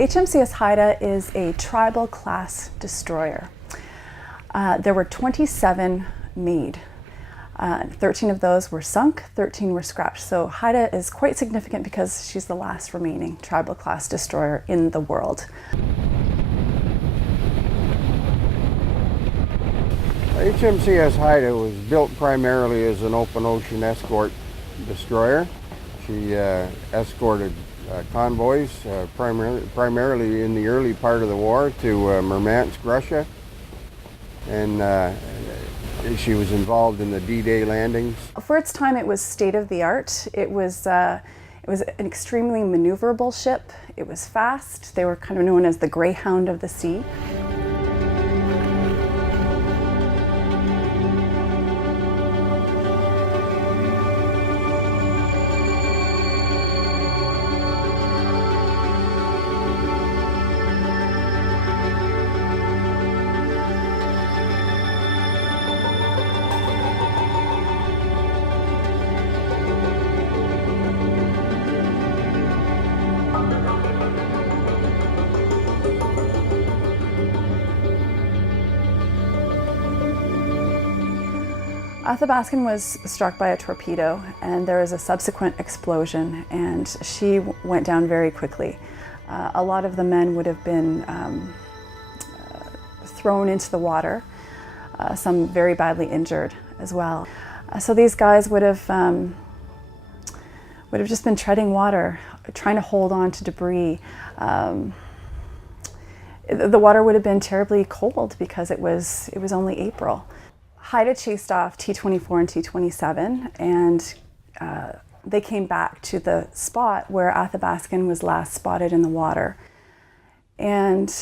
HMCS Haida is a tribal class destroyer. There were 27 made. 13 of those were sunk, 13 were scrapped. So Haida is quite significant because she's the last remaining tribal class destroyer in the world. HMCS Haida was built primarily as an open ocean escort destroyer. She escorted convoys, primarily in the early part of the war, to Murmansk, Russia, and she was involved in the D-Day landings. For its time, it was state-of-the-art. It was an extremely maneuverable ship. It was fast. They were kind of known as the Greyhound of the sea. Athabaskan was struck by a torpedo, and there was a subsequent explosion, and she went down very quickly. A lot of the men would have been thrown into the water, some very badly injured as well. So these guys would have just been treading water, trying to hold on to debris. The water would have been terribly cold because it was only April. Haida chased off T-24 and T-27, and they came back to the spot where Athabaskan was last spotted in the water. And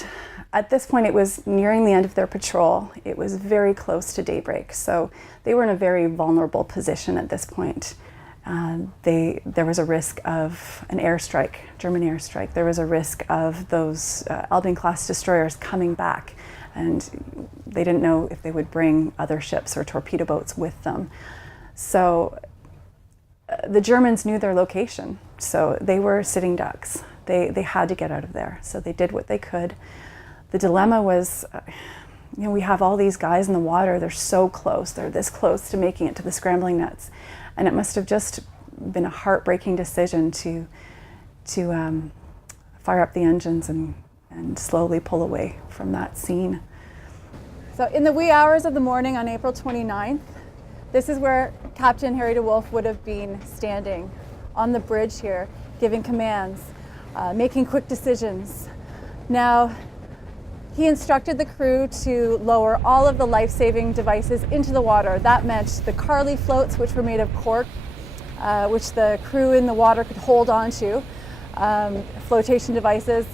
at this point, it was nearing the end of their patrol. It was very close to daybreak, so they were in a very vulnerable position at this point. There was a risk of an airstrike, German airstrike. There was a risk of those Albion-class destroyers coming back, and they didn't know if they would bring other ships or torpedo boats with them. So the Germans knew their location, so they were sitting ducks. They had to get out of there, so they did what they could. The dilemma was, we have all these guys in the water, they're so close, they're this close to making it to the scrambling nets, and it must have just been a heartbreaking decision to fire up the engines and slowly pull away from that scene. So in the wee hours of the morning on April 29th, this is where Captain Haida Wolf would have been standing on the bridge here, giving commands, making quick decisions. Now, he instructed the crew to lower all of the life-saving devices into the water. That meant the Carly floats, which were made of cork, which the crew in the water could hold on to, flotation devices,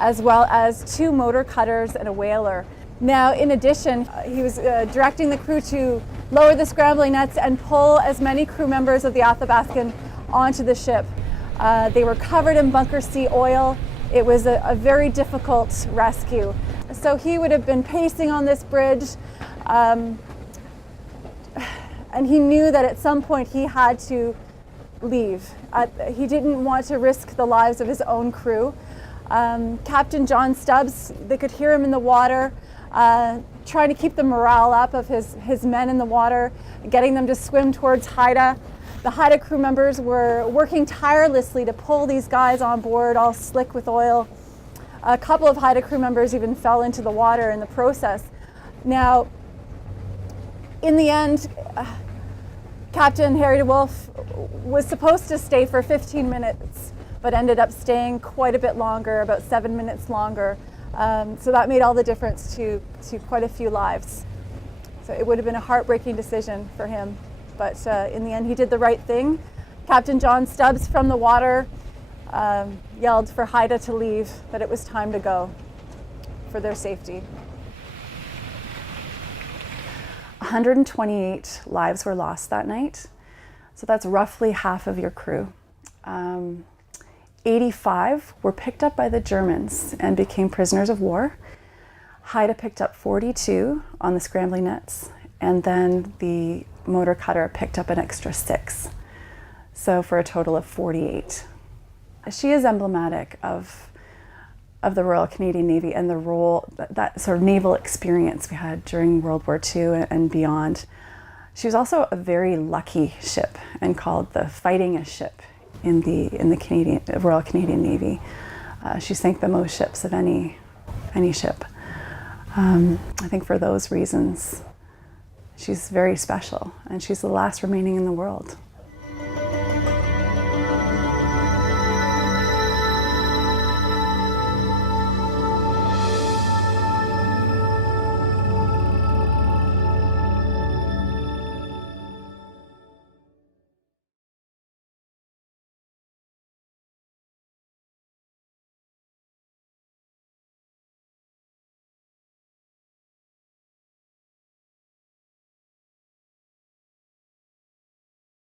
as well as 2 motor cutters and a whaler. Now, in addition, he was directing the crew to lower the scrambling nets and pull as many crew members of the Athabaskan onto the ship. They were covered in bunker C oil. It was a very difficult rescue. So he would have been pacing on this bridge, and he knew that at some point he had to leave. He didn't want to risk the lives of his own crew. Captain John Stubbs, they could hear him in the water, trying to keep the morale up of his men in the water, getting them to swim towards Haida. The Haida crew members were working tirelessly to pull these guys on board, all slick with oil. A couple of Haida crew members even fell into the water in the process. Now, in the end, Captain Haida Wolf was supposed to stay for 15 minutes, but ended up staying quite a bit longer, about 7 minutes longer. So that made all the difference to quite a few lives. So it would have been a heartbreaking decision for him, but in the end he did the right thing. Captain John Stubbs from the water yelled for Haida to leave, that it was time to go for their safety. 128 lives were lost that night, so that's roughly half of your crew. 85 were picked up by the Germans and became prisoners of war. Haida picked up 42 on the scrambling nets, and then the motor cutter picked up an extra 6. So for a total of 48. She is emblematic of of the Royal Canadian Navy and the role, that sort of naval experience we had during World War II and beyond. She was also a very lucky ship and called the fightingest ship in the Royal Canadian Navy. She sank the most ships of any ship. I think for those reasons, she's very special, and she's the last remaining in the world.